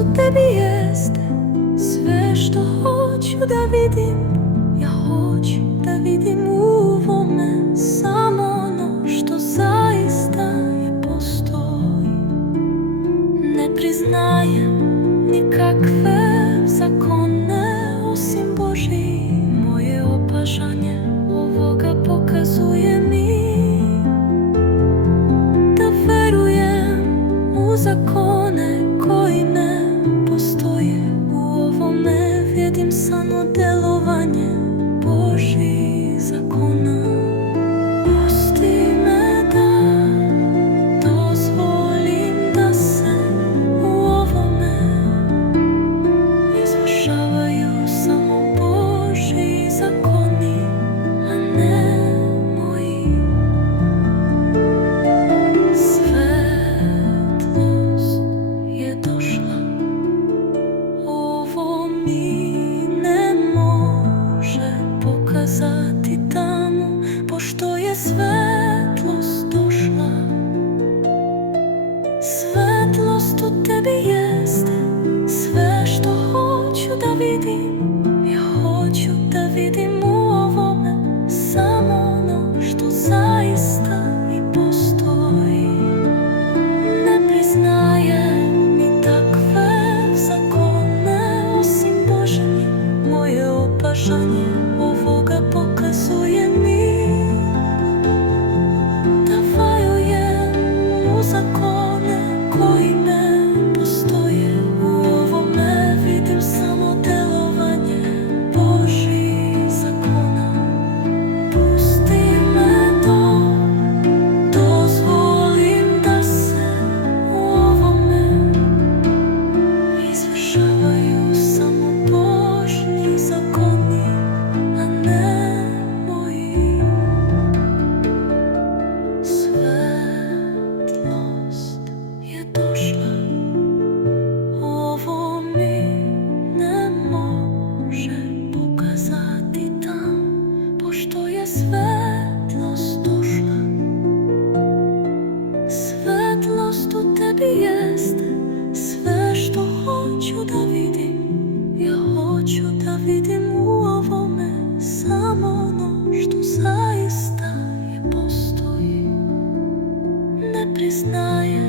u tebi jeste sve što hoću da vidim. Ja hoću da vidim u ovome samo ono što zaista je postoji. Ne priznajem nikakve zakone osim Božji. Moje opažanje ovoga pokazuje mi da verujem u zakone koji ne postoje. U ovome vidim samo delovanje Božjih zakona. Pusti me da dozvolim da se u ovome izvršavaju samo Božji zakoni, a ne moji. Svetlost je došla, ovo mi ne može pokazati tamo, pošto je svetlost došla. Svetlost u tebi jeste sve što hoću da vidim. Ja hoću da vidim u ovome samo ono što zaista i postoji. Ne priznajem ni takve zakone osim Božji. Moje opažanje ovoga pokazuje mi da verujem u zakone koji ne postoje. U ovome vidim samo delovanje Božjih zakona. Pusti me da dozvolim da se u ovome izvršavaju samo Božji zakoni, a ne moji. Svetlost je došla, ovo mi ne može pokazati tam, pošto je svetlost došla. Svetlost u tebi jeste sve što hoću da vidim. Ja hoću da vidim u ovome samo ono što zaista je postoji. Ne priznajem